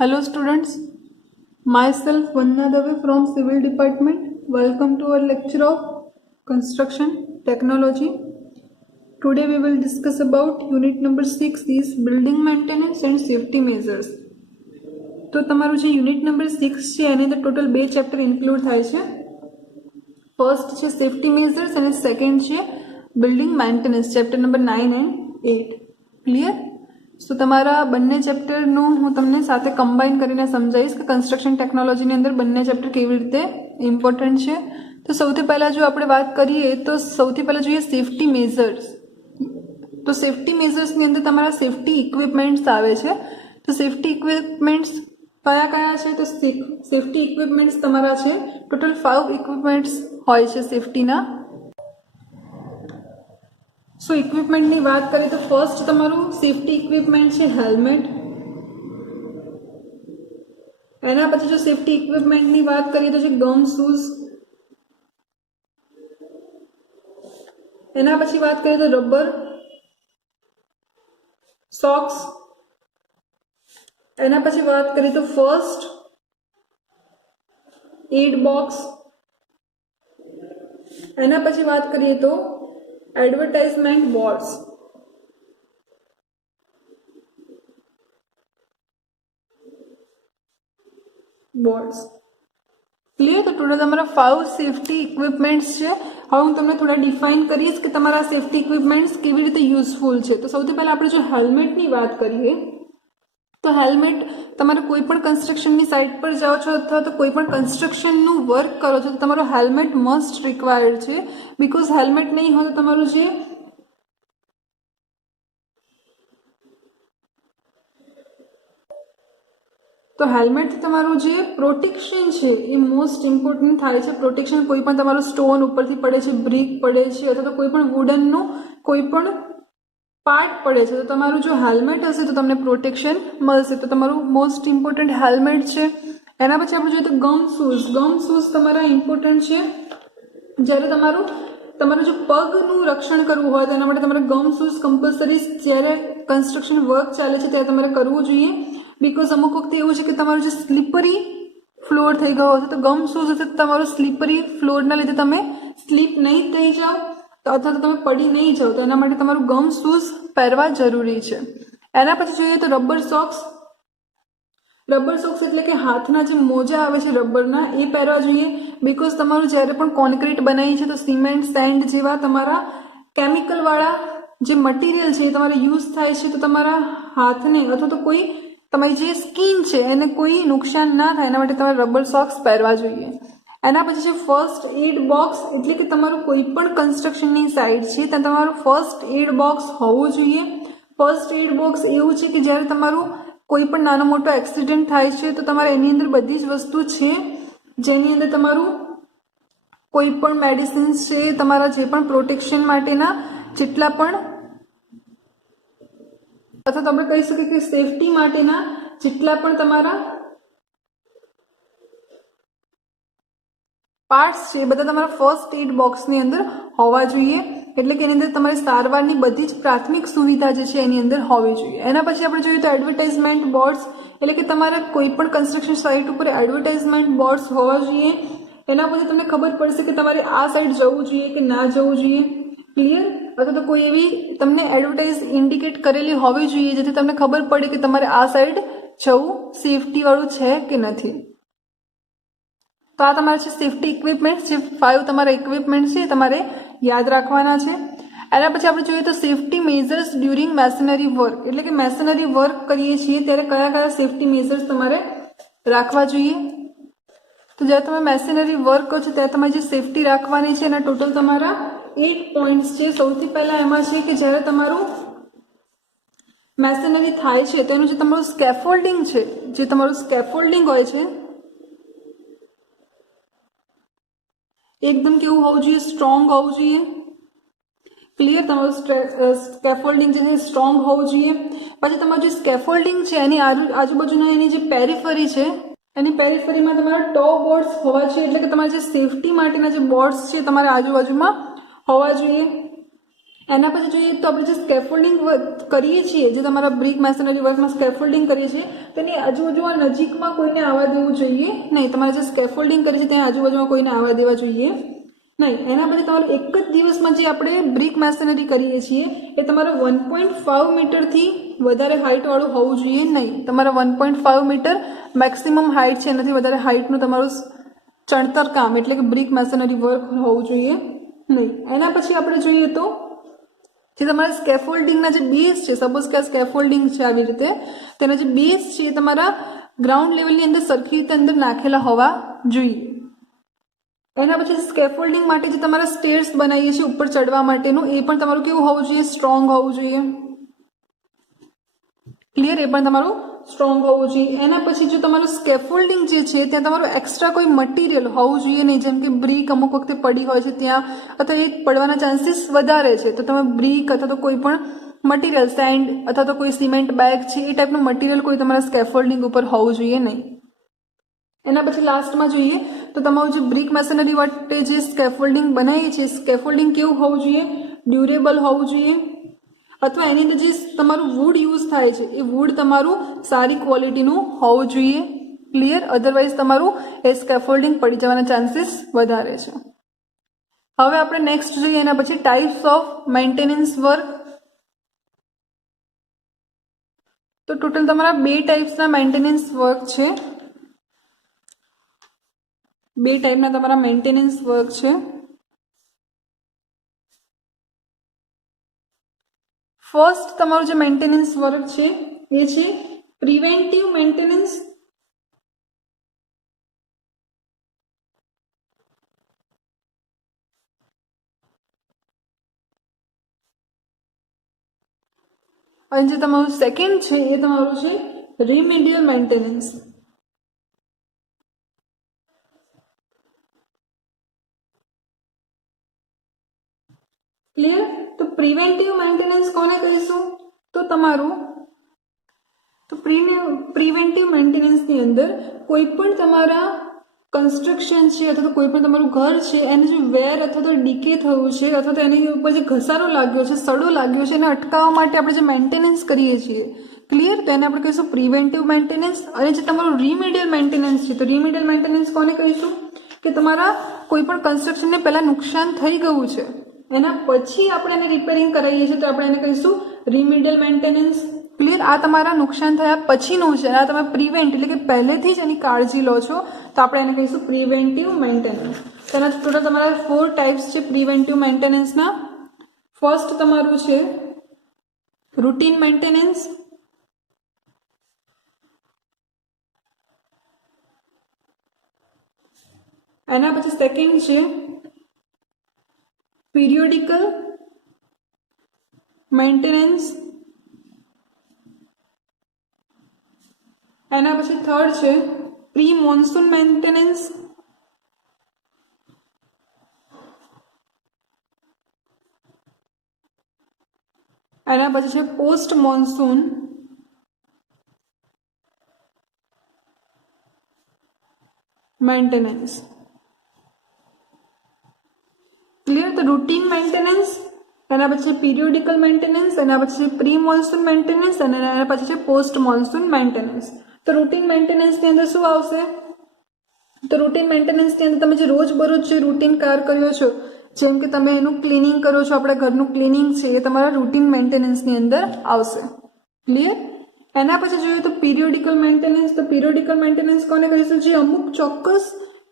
Hello students, myself Vanna Dave from Civil Department. Welcome to our lecture of Construction Technology. Today we will discuss about unit number 6 is Building Maintenance and Safety Measures. તો તમારું જે unit number 6 છે એની અંદર total બે chapter include થાય છે. First છે safety measures અને સેકન્ડ છે building maintenance, chapter number 9 and 8. Clear? So તમારા બંને ચેપ્ટરનું હું તમને સાથે કમ્બાઈન કરીને સમજાવીશ કે કન્સ્ટ્રક્શન ટેકનોલોજીની અંદર બંને ચેપ્ટર કેવી રીતે ઇમ્પોર્ટન્ટ છે. તો સૌથી પહેલાં જો આપણે વાત કરીએ તો સૌથી પહેલાં જોઈએ સેફટી મેઝર્સ. તો સેફટી મેઝર્સની અંદર તમારા સેફટી ઇક્વિપમેન્ટ્સ આવે છે. તો સેફટી ઇક્વિપમેન્ટ્સ કયા કયા છે? તો સેફટી ઇક્વિપમેન્ટ્સ તમારા છે ટોટલ 5 ઇક્વિપમેન્ટ્સ હોય છે સેફટીના. સો ઇક્વિપમેન્ટની વાત કરીએ તો ફર્સ્ટ તમારું સેફટી ઇક્વિપમેન્ટ છે હેલ્મેટ. એના પછી જો સેફટી ઇક્વિપમેન્ટની વાત કરીએ તો છે ગમ શૂઝ. એના પછી વાત કરીએ તો રબર, સોક્સ. એના પછી વાત કરીએ તો ફર્સ્ટ એડ બોક્સ. એના પછી વાત કરીએ તો એડવર્ટાઇઝમેન્ટ બોર્ડ્સ. ક્લિયર? તો ટોટલ તમારા 5 સેફટી ઇક્વિપમેન્ટ્સ છે. હવે હું તમને થોડા ડિફાઇન કરીશ કે તમારા સેફટી ઇક્વિપમેન્ટ્સ કેવી રીતે યુઝફુલ છે. તો સૌથી પહેલા આપણે જો હેલ્મેટની વાત કરીએ તો હેલ્મેટ તમારે કોઈ પણ કન્સ્ટ્રક્શનની સાઇટ પર જાઓ છો અથવા તો કોઈ પણ કન્સ્ટ્રક્શનનું વર્ક કરો છો તો તમારું હેલ્મેટ મસ્ટ રિક્વાયર્ડ છે. બિકોઝ હેલ્મેટ નહીં હોય તો તમારું જે તો હેલ્મેટથી તમારું જે પ્રોટેક્શન છે એ મોસ્ટ ઇમ્પોર્ટન્ટ થાય છે. પ્રોટેક્શન કોઈ પણ તમારું સ્ટોન ઉપરથી પડે છે, બ્રિક પડે છે અથવા તો કોઈ પણ વુડનનું કોઈ પણ પાર્ટ પડે છે તો તમારું જો હેલ્મેટ હશે તો તમને પ્રોટેક્શન મળશે. તો તમારું મોસ્ટ ઇમ્પોર્ટન્ટ હેલ્મેટ છે. એના પછી આપણે જોઈએ તો ગમ શૂઝ. ગમ શૂઝ તમારા ઇમ્પોર્ટન્ટ છે. જ્યારે તમારું જો પગનું રક્ષણ કરવું હોય તો એના માટે તમારે ગમ શૂઝ કમ્પલસરી જ્યારે કન્સ્ટ્રક્શન વર્ક ચાલે છે ત્યારે તમારે કરવું જોઈએ. બિકોઝ અમુક વખતે એવું છે કે તમારું જે સ્લીપરી ફ્લોર થઈ ગયો હશે તો ગમ શૂઝ હશે તો તમારું સ્લીપરી ફ્લોરના લીધે તમે સ્લીપ નહીં થઈ જાઓ અથવા તો તમે પડી નહીં જાઓ. તો એના માટે તમારું ગમ શૂઝ પહેરવા જરૂરી છે. એના પછી જોઈએ તો રબર સોક્સ. રબર સોક્સ એટલે કે હાથના જે મોજા આવે છે રબરના એ પહેરવા જોઈએ. બિકોઝ તમારું જ્યારે પણ કોન્ક્રીટ બનાવી છે તો સિમેન્ટ, સેન્ડ જેવા તમારા કેમિકલવાળા જે મટીરિયલ છે એ તમારે યુઝ થાય છે તો તમારા હાથને અથવા તો કોઈ તમારી જે સ્કિન છે એને કોઈ નુકસાન ના થાય એના માટે તમારે રબર સોક્સ પહેરવા જોઈએ. એના પછી છે ફર્સ્ટ એડ બોક્સ. એટલે કે તમારું કોઈ પણ કન્સ્ટ્રક્શનની સાઇટ છે ત્યાં તમારું ફર્સ્ટ એડ બોક્સ હોવું જોઈએ. ફર્સ્ટ એડ બોક્સ એવું છે કે જ્યારે તમારું કોઈ પણ નાનો મોટો એક્સિડન્ટ થાય છે તો તમારે એની અંદર બધી જ વસ્તુ છે જેની અંદર તમારું કોઈ પણ મેડિસિન્સ છે, તમારા જે પણ પ્રોટેક્શન માટેના જેટલા પણ અથવા તો આપણે કહી શકીએ કે સેફટી માટેના જેટલા પણ તમારા પાર્ટ્સ છે એ બધા તમારા ફર્સ્ટ એડ બોક્સની અંદર હોવા જોઈએ. એટલે કે એની અંદર તમારી સારવારની બધી જ પ્રાથમિક સુવિધા જે છે એની અંદર હોવી જોઈએ. એના પછી આપણે જોઈએ તો એડવર્ટાઇઝમેન્ટ બોર્ડ્સ. એટલે કે તમારા કોઈ પણ કન્સ્ટ્રક્શન સાઇટ ઉપર એડવર્ટાઇઝમેન્ટ બોર્ડ્સ હોવા જોઈએ. એના પછી તમને ખબર પડશે કે તમારે આ સાઇડ જવું જોઈએ કે ના જવું જોઈએ. ક્લિયર? અથવા તો કોઈ એવી તમને એડવર્ટાઇઝ ઇન્ડિકેટ કરેલી હોવી જોઈએ જેથી તમને ખબર પડે કે તમારે આ સાઇડ જવું સેફટીવાળું છે કે નથી. તો આ તમારે છે સેફટી ઇક્વિપમેન્ટ્સ. જે 5 તમારા ઇક્વિપમેન્ટ્સ છે તમારે યાદ રાખવાના છે. એના પછી આપણે જોઈએ તો safety measures during masonry work. એટલે કે મેશનરી વર્ક કરીએ છીએ ત્યારે કયા કયા સેફટી મેઝર્સ તમારે રાખવા જોઈએ. તો જ્યારે તમે મેશનરી વર્ક કરો છો ત્યારે તમારે જે સેફટી રાખવાની છે એના ટોટલ તમારા 8 પોઈન્ટ્સ છે. સૌથી પહેલા એમાં છે કે જ્યારે તમારું મેશનરી થાય છે તેનું જે તમારું સ્કેફોલ્ડિંગ છે, જે તમારું સ્કેફોલ્ડિંગ હોય છે એકદમ કેવું હોવું જોઈએ? સ્ટ્રોંગ હોવું જોઈએ. ક્લિયર? તમારું સ્કેફોલ્ડિંગ જે છે સ્ટ્રોંગ હોવું જોઈએ. પછી તમારું જે સ્કેફોલ્ડિંગ છે એની આજુબાજુના એની જે પેરીફરી છે એની પેરીફરીમાં તમારા ટો બોર્ડ્સ હોવા જોઈએ. એટલે કે તમારા જે સેફટી માટેના જે બોર્ડ્સ છે તમારે આજુબાજુમાં હોવા જોઈએ. એના પછી જોઈએ તો આપણે જે સ્કેફોલ્ડિંગ કરીએ છીએ, જે તમારા બ્રિક મેસનરી વર્કમાં સ્કેફોલ્ડિંગ કરીએ છીએ, તેની આજુબાજુમાં નજીકમાં કોઈને આવવા દેવું જોઈએ નહીં. તમારે જે સ્કેફોલ્ડિંગ કરીએ છીએ ત્યાં આજુબાજુમાં કોઈને આવવા દેવા જોઈએ નહીં. એના પછી તમારું એક જ દિવસમાં જે આપણે બ્રિક મેસનરી કરીએ છીએ એ તમારે 1.5 મીટરથી વધારે હાઇટવાળું હોવું જોઈએ નહીં. તમારે 1.5 મીટર મેક્સિમમ હાઇટ છે, એનાથી વધારે હાઇટનું તમારું ચણતર કામ એટલે કે બ્રિક મેસનરી વર્ક હોવું જોઈએ નહીં. એના પછી આપણે જોઈએ તો જે તમારા સ્કેફોલ્ડિંગના જે બેઝ છે, સપોઝ કે આ સ્કેફોલ્ડિંગ છે આવી રીતે, તેના જે બેઝ છે એ તમારા ગ્રાઉન્ડ લેવલની અંદર સરખી રીતે અંદર નાખેલા હોવા જોઈએ. એના પછી સ્કેફોલ્ડિંગ માટે જે તમારા સ્ટેર્સ બનાવીએ છીએ ઉપર ચડવા માટેનું, એ પણ તમારું કેવું હોવું જોઈએ? સ્ટ્રોંગ હોવું જોઈએ. ક્લિયર? એ પણ તમારું સ્ટ્રોંગ હોવું જોઈએ. એના પછી જો તમારું સ્કેફોલ્ડિંગ જે છે ત્યાં તમારું એક્સ્ટ્રા કોઈ મટીરિયલ હોવું જોઈએ નહીં, જેમ કે બ્રિક અમુક વખતે પડી હોય છે ત્યાં, અથવા એ પડવાના ચાન્સીસ વધારે છે, તો તમે બ્રિક અથવા તો કોઈ પણ મટીરિયલ, સેન્ડ અથવા તો કોઈ સિમેન્ટ બેગ છે, એ ટાઈપનું મટીરિયલ કોઈ તમારા સ્કેફોલ્ડિંગ ઉપર હોવું જોઈએ નહીં. એના પછી લાસ્ટમાં જોઈએ તો તમારું જે બ્રિક મેસનરી માટે જે સ્કેફોલ્ડિંગ બનાવીએ છીએ, સ્કેફોલ્ડિંગ કેવું હોવું જોઈએ? ડ્યુરેબલ હોવું જોઈએ, અથવા એની અંદર જે તમારું વુડ યુઝ થાય છે એ વુડ તમારું સારી ક્વોલિટીનું હોવું જોઈએ. ક્લિયર? અધરવાઇઝ તમારું એ સ્કેફોલ્ડિંગ પડી જવાના ચાન્સીસ વધારે છે. હવે આપણે નેક્સ્ટ જોઈએ એના પછી ટાઈપ્સ ઓફ મેન્ટેનન્સ વર્ક. તો ટોટલ તમારા 2 ટાઈપ્સના મેન્ટેનન્સ વર્ક છે. 2 ટાઈપના તમારા મેન્ટેનન્સ વર્ક છે. ફર્સ્ટ તમારું જે મેન્ટેનન્સ વર્ક છે એ છે પ્રિવેન્ટિવ મેન્ટેનન્સ. અને જે તમારું સેકન્ડ છે એ તમારું છે રિમેડિયલ મેન્ટેનન્સ. ક્લિયર? તો પ્રિવેન્ટિવ મેન્ટેનન્સ કોને કહીશું? તો તમારું પ્રિવેન્ટિવ મેન્ટેનન્સની અંદર કોઈ પણ તમારા કન્સ્ટ્રક્શન છે અથવા તો કોઈ પણ તમારું ઘર છે એને જે વેર અથવા તો ડીકે થયું છે અથવા તો એની ઉપર જે ઘસારો લાગ્યો છે, સડો લાગ્યો છે, એને અટકાવવા માટે આપણે જે મેન્ટેનન્સ કરીએ છીએ, ક્લિયર, તો એને આપણે કહીશું પ્રિવેન્ટિવ મેન્ટેનન્સ. અને જે તમારું રિમેડિયલ મેન્ટેનન્સ છે, તો રિમેડિયલ મેન્ટેનન્સ કોને કહીશું? કે તમારા કોઈ પણ કન્સ્ટ્રક્શનને પહેલાં નુકસાન થઈ ગયું છે, એના પછી આપણે એને રિપેરિંગ કરાવીએ છીએ, તો આપણે એને કહીશું રિમેડિયલ મેન્ટેનન્સ. ક્લિયર? આ તમારા નુકસાન થયા પછીનું છે, આ તમે પ્રિવેન્ટ એટલે કે પહેલેથી જ એની કાળજી લો છો, તો આપણે એને કહીશું પ્રિવેન્ટિવ મેન્ટેનન્સ. તેના ટોટલ તમારા 4 ટાઈપ્સ છે પ્રિવેન્ટિવ મેન્ટેનન્સના. ફર્સ્ટ તમારું છે રૂટીન મેન્ટેનન્સ. એના પછી સેકન્ડ છે પીરિયોડિકલ મેન્ટેનન્સ. એના પછી થર્ડ છે પ્રી મોન્સૂન મેન્ટેનન્સ. એના પછી છે પોસ્ટ મોન્સૂન મેન્ટેનન્સ. ક્લિયર? તો રૂટીન મેન્ટેનન્સ, એના પછી પીરિયોડિકલ મેન્ટેનન્સ, એના પછી પ્રી મોન્સૂન મેન્ટેનન્સ અને એના પછી છે પોસ્ટ મોન્સૂન મેન્ટેનન્સ. તો રૂટીન મેન્ટેનન્સની અંદર શું આવશે? તો રૂટીન મેન્ટેનન્સની અંદર તમે જે રોજબરોજ જે રૂટીન કાર્ય કર્યો છો, જેમ કે તમે એનું ક્લિનિંગ કરો છો, આપણા ઘરનું ક્લિનિંગ છે, એ તમારા રૂટીન મેન્ટેનન્સની અંદર આવશે. ક્લિયર? એના પછી જોઈએ તો પીરિયોડિકલ મેન્ટેનન્સ. તો પીરિયોડિકલ મેન્ટેનન્સ કોને કહીશું? જે અમુક ચોક્કસ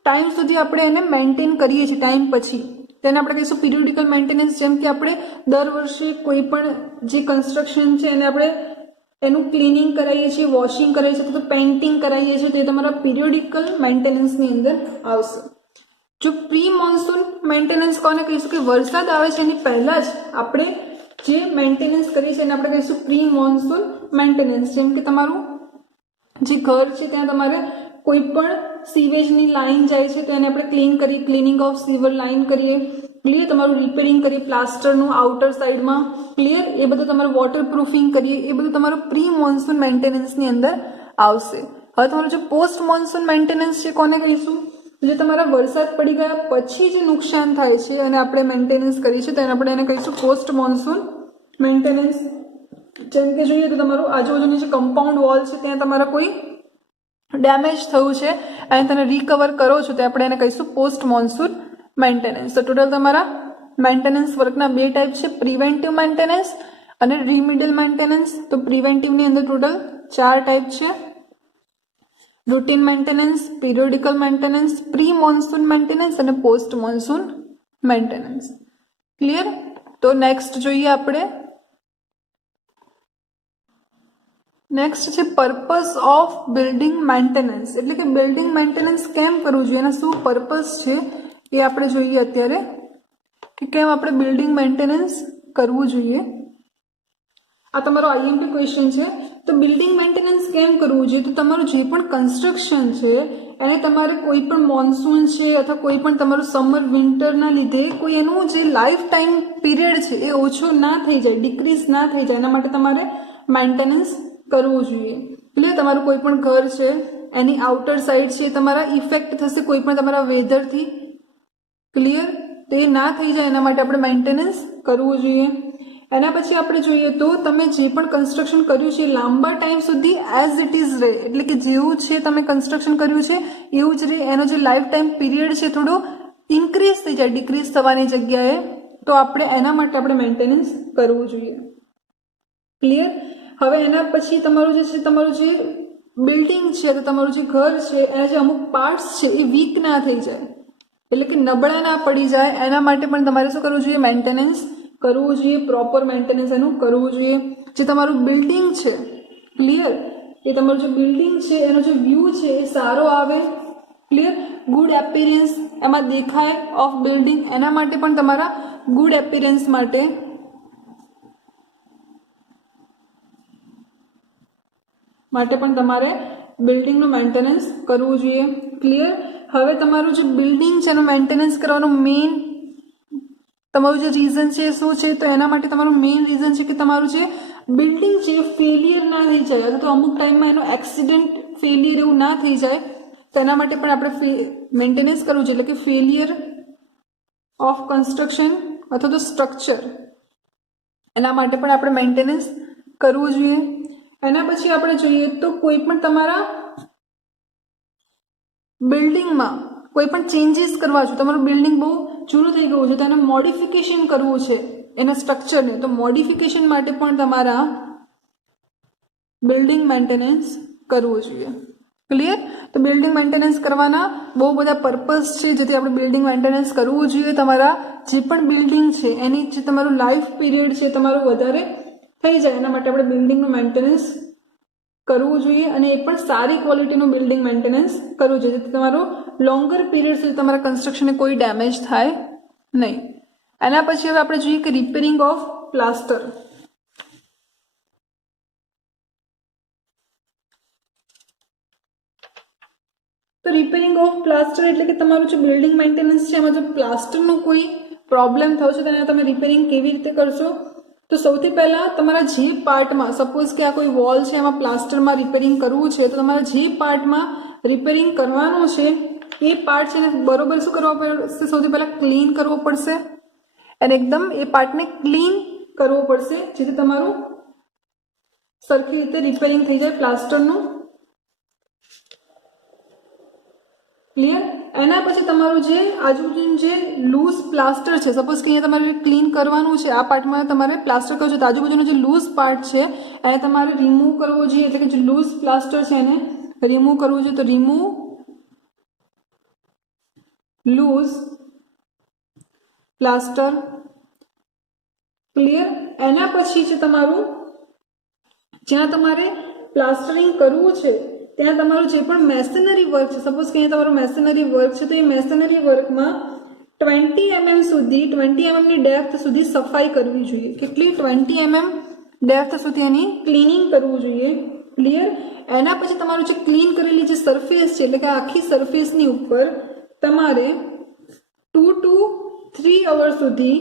ટાઈમ સુધી આપણે એને મેન્ટેન કરીએ છીએ, ટાઈમ પછી તેને આપણે કહીશું પીરિયોડિકલ મેન્ટેનન્સ. જેમ કે આપણે દર વર્ષે કોઈ પણ જે કન્સ્ટ્રક્શન છે એને આપણે એનું ક્લિનિંગ કરાવીએ છીએ, વોશિંગ કરાવીએ છીએ, તો પેઇન્ટિંગ કરાવીએ છીએ, તો એ તમારા પીરિયોડિકલ મેન્ટેનન્સની અંદર આવશે. જો પ્રી મોન્સૂન મેન્ટેનન્સ કોને કહીશું? કે વરસાદ આવે છે એની પહેલાં જ આપણે જે મેન્ટેનન્સ કરીએ છીએ એને આપણે કહીશું પ્રી મોન્સૂન મેન્ટેનન્સ. જેમ કે તમારું જે ઘર છે ત્યાં તમારે કોઈ પણ સીવેજની લાઈન જાય છે તો એને આપણે ક્લીન કરીએ, ક્લિનિંગ ઓફ સીવર લાઈન કરીએ. ક્લિયર? તમારું રિપેરિંગ કરીએ પ્લાસ્ટરનું આઉટર સાઈડમાં. ક્લિયર? એ બધું તમારું વોટર પ્રૂફિંગ કરીએ, એ બધું તમારું પ્રી મોન્સૂન મેન્ટેનન્સની અંદર આવશે. હવે તમારું જે પોસ્ટ મોન્સૂન મેન્ટેનન્સ છે કોને કહીશું? જે તમારા વરસાદ પડી ગયા પછી જે નુકસાન થાય છે અને આપણે મેન્ટેનન્સ કરીએ છીએ તેને આપણે એને કહીશું પોસ્ટ મોન્સૂન મેન્ટેનન્સ. જેમ કે જોઈએ તો તમારું આજુબાજુની જે કમ્પાઉન્ડ વોલ છે ત્યાં તમારા કોઈ ડેમેજ થયું છે અને તેને રિકવર કરો છો તો આપણે એને કહીશું પોસ્ટ મોન્સૂન મેન્ટેનન્સ. તો ટોટલ તમારા મેન્ટેનન્સ વર્કના બે ટાઈપ છે, પ્રિવેન્ટિવ મેન્ટેનન્સ અને રિમિડિયલ મેન્ટેનન્સ. તો પ્રિવેન્ટિવની અંદર ટોટલ 4 ટાઈપ છે, routine maintenance, periodical maintenance, pre monsoon maintenance અને પોસ્ટ મોન્સૂન મેન્ટેનન્સ. ક્લિયર? તો નેક્સ્ટ જોઈએ આપણે. નેક્સ્ટ છે પર્પઝ ઓફ બિલ્ડિંગ મેન્ટેનન્સ, એટલે કે બિલ્ડિંગ મેન્ટેનન્સ કેમ કરવું જોઈએ, એના શું પર્પઝ છે એ આપણે જોઈએ અત્યારે, કે કેમ આપણે બિલ્ડિંગ મેન્ટેનન્સ કરવું જોઈએ. આ તમારો આઈએમપી ક્વેશ્ચન છે. તો બિલ્ડિંગ મેન્ટેનન્સ કેમ કરવું જોઈએ, તો તમારું જે પણ કન્સ્ટ્રક્શન છે એને તમારે કોઈ પણ મોન્સૂન છે અથવા કોઈ પણ તમારું સમર વિન્ટરના લીધે કોઈ એનું જે લાઈફ ટાઈમ પીરિયડ છે એ ઓછો ના થઈ જાય, ડિક્રીઝ ના થઈ જાય, એના માટે તમારે મેન્ટેનન્સ કરવું જોઈએ. એટલે તમારું કોઈ પણ ઘર છે એની આઉટર સાઈડ છે તમારા ઇફેક્ટ થશે કોઈ પણ તમારા વેધરથી. ક્લિયર? તો એ ના થઈ જાય એના માટે આપણે મેન્ટેનન્સ કરવું જોઈએ. એના પછી આપણે જોઈએ તો તમે જે પણ કન્સ્ટ્રક્શન કર્યું છે લાંબા ટાઈમ સુધી એઝ ઇટ ઇઝ રહે, એટલે કે જેવું છે તમે કન્સ્ટ્રક્શન કર્યું છે એવું જ રહે, એનો જે લાઈફ ટાઈમ પીરિયડ છે થોડો ઇન્ક્રીઝ થઈ જાય ડિક્રીઝ થવાની જગ્યાએ, તો આપણે એના માટે આપણે મેન્ટેનન્સ કરવું જોઈએ. ક્લિયર? હવે એના પછી તમારું જે છે તમારું જે બિલ્ડિંગ છે તો તમારું જે ઘર છે એના જે અમુક પાર્ટ્સ છે એ વીક ના થઈ જાય, એટલે કે નબળા ના પડી જાય, એના માટે પણ તમારે શું કરવું જોઈએ, મેન્ટેનન્સ કરવું જોઈએ, પ્રોપર મેન્ટેનન્સ એનું કરવું જોઈએ. જે તમારું બિલ્ડિંગ છે, ક્લિયર, એ તમારું જે બિલ્ડિંગ છે એનો જે વ્યૂ છે એ સારો આવે, ક્લિયર, ગુડ એપિયરન્સ એમાં દેખાય ઓફ બિલ્ડિંગ, એના માટે પણ તમારા ગુડ એપિયરન્સ માટે પણ તમારે બિલ્ડિંગનું મેન્ટેનન્સ કરવું જોઈએ. ક્લિયર? હવે તમારું જે બિલ્ડિંગ છે એનું મેન્ટેનન્સ કરવાનું મેઇન તમારું જે રીઝન છે શું છે, તો એના માટે તમારું મેઇન રીઝન છે કે તમારું જે બિલ્ડિંગ છે એ ફેલિયર ના થઈ જાય, અથવા તો અમુક ટાઈમમાં એનું એક્સિડન્ટ ફેલિયર એવું ના થઈ જાય, તો એના માટે પણ આપણે મેન્ટેનન્સ કરવું જોઈએ. એટલે કે ફેલિયર ઓફ કન્સ્ટ્રક્શન અથવા તો સ્ટ્રક્ચર, એના માટે પણ આપણે મેન્ટેનન્સ કરવું જોઈએ. એના પછી આપણે જોઈએ તો કોઈ પણ તમારા બિલ્ડિંગમાં કોઈ પણ ચેન્જીસ કરવા છે, તમારું બિલ્ડિંગ બહુ જૂનું થઈ ગયું છે તો એને મોડિફિકેશન કરવું છે એના સ્ટ્રક્ચરને, તો મોડિફિકેશન માટે પણ તમારા બિલ્ડિંગ મેન્ટેનન્સ કરવું જોઈએ. ક્લિયર? તો બિલ્ડિંગ મેન્ટેનન્સ કરવાના બહુ બધા પર્પઝ છે જેથી આપણે બિલ્ડિંગ મેન્ટેનન્સ કરવું જોઈએ. તમારા જે પણ બિલ્ડિંગ છે એની જે તમારું લાઈફ પીરિયડ છે તમારું વધારે થઈ જાય એના માટે આપણે બિલ્ડિંગનું મેન્ટેનન્સ કરવું જોઈએ, અને એ પણ સારી ક્વોલિટીનું બિલ્ડિંગ મેન્ટેનન્સ કરવું જોઈએ જેથી તમારું લોંગર પીરિયડ સુધી તમારા કન્સ્ટ્રક્શનને કોઈ ડેમેજ થાય નહીં. એના પછી હવે આપણે જોઈએ કે રિપેરિંગ ઓફ પ્લાસ્ટર. તો રિપેરિંગ ઓફ પ્લાસ્ટર એટલે કે તમારું જે બિલ્ડિંગ મેન્ટેનન્સ છે એમાં જો પ્લાસ્ટરનો કોઈ પ્રોબ્લેમ થયો છે તો એને તમે રિપેરિંગ કેવી રીતે કરશો, તો સૌથી પહેલાં તમારા જે પાર્ટમાં, સપોઝ કે આ કોઈ વોલ છે એમાં પ્લાસ્ટરમાં રિપેરિંગ કરવું છે, તો તમારા જે પાર્ટમાં રિપેરિંગ કરવાનું છે એ પાર્ટ છે એને બરોબર શું કરવા પડશે, સૌથી પહેલાં ક્લીન કરવો પડશે, અને એકદમ એ પાર્ટને ક્લીન કરવો પડશે જેથી તમારું સરખી રીતે રિપેરિંગ થઈ જાય પ્લાસ્ટરનું. ક્લિયર? એના પછી તમારું જે આજુબાજુનું જે લૂઝ પ્લાસ્ટર છે, સપોઝ કે અહીંયા તમારે ક્લીન કરવાનું છે, આ પાર્ટમાં તમારે પ્લાસ્ટર કરવું છે તો આજુબાજુનો જે લૂઝ પાર્ટ છે એને તમારે રિમૂવ કરવો જોઈએ, એટલે કે જે લૂઝ પ્લાસ્ટર છે એને રિમૂવ કરવું જોઈએ. તો રિમૂવ લૂઝ પ્લાસ્ટર. ક્લિયર? એના પછી છે તમારું જ્યાં તમારે પ્લાસ્ટરિંગ કરવું છે ત્યાં તમારું જે પણ મેશનરી વર્ક છે, સપોઝ કે અહીંયા તમારું મેશનરી વર્ક છે તો એ મેશનરી વર્કમાં 20 mm સુધી, 20 mm ની ડેપ્થ સુધી સફાઈ કરવી જોઈએ. કેટલી? 20 mm ડેપ્થ સુધી એની ક્લિનિંગ કરવું જોઈએ. ક્લિયર? એના પછી તમારું જે ક્લીન કરેલી જે સરફેસ છે, એટલે કે આખી સરફેસની ઉપર તમારે 2 to 3 અવર સુધી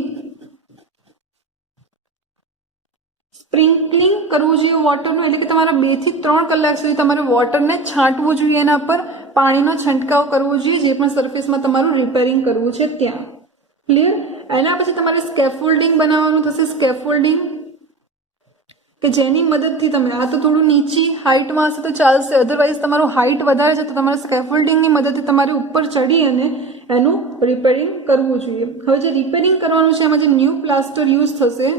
સ્પ્રિંકલિંગ કરવું જોઈએ વોટરનું, એટલે કે તમારા 2 થી 3 કલાક સુધી તમારે વોટરને છાંટવું જોઈએ એના પર, પાણીનો છંટકાવ કરવો જોઈએ જે પણ સરફેસમાં તમારું રિપેરિંગ કરવું છે ત્યાં. ક્લિયર? એના પછી તમારે સ્કેફોલ્ડિંગ બનાવવાનું થશે. સ્કેફોલ્ડિંગ કે જેની મદદથી તમે, આ તો થોડું નીચી હાઇટમાં હશે તો ચાલશે, અધરવાઇઝ તમારું હાઇટ વધારે છે તો તમારે સ્કેફોલ્ડિંગની મદદથી તમારે ઉપર ચડી અને એનું રિપેરિંગ કરવું જોઈએ. હવે જે રિપેરિંગ કરવાનું છે એમાં જે ન્યૂ પ્લાસ્ટર યુઝ થશે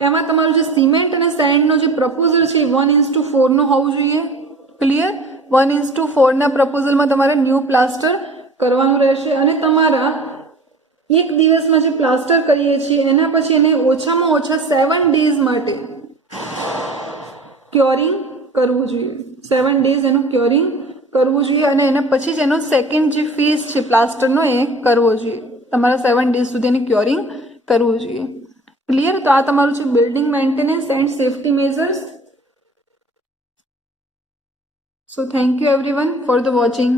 એમાં તમારું જે સિમેન્ટ અને સેન્ડનો જે પ્રપોઝલ છે 1:4 નો હોવું જોઈએ. ક્લિયર? 1:4 ના પ્રપોઝલમાં તમારે ન્યૂ પ્લાસ્ટર કરવાનું રહેશે અને તમારા એક દિવસમાં જે પ્લાસ્ટર કરીએ છીએ એના પછી એને ઓછામાં ઓછા 7 ડેઝ માટે ક્યોરિંગ કરવું જોઈએ. 7 ડેઝ એનું ક્યોરિંગ કરવું જોઈએ અને એના પછી જ એનો સેકન્ડ જે ફેઝ છે પ્લાસ્ટરનો એ કરવો જોઈએ. તમારે 7 ડેઝ સુધી એને ક્યોરિંગ કરવું જોઈએ. ક્લિયર? તો આ તમારું છે building maintenance and safety measures. So thank you everyone for the watching.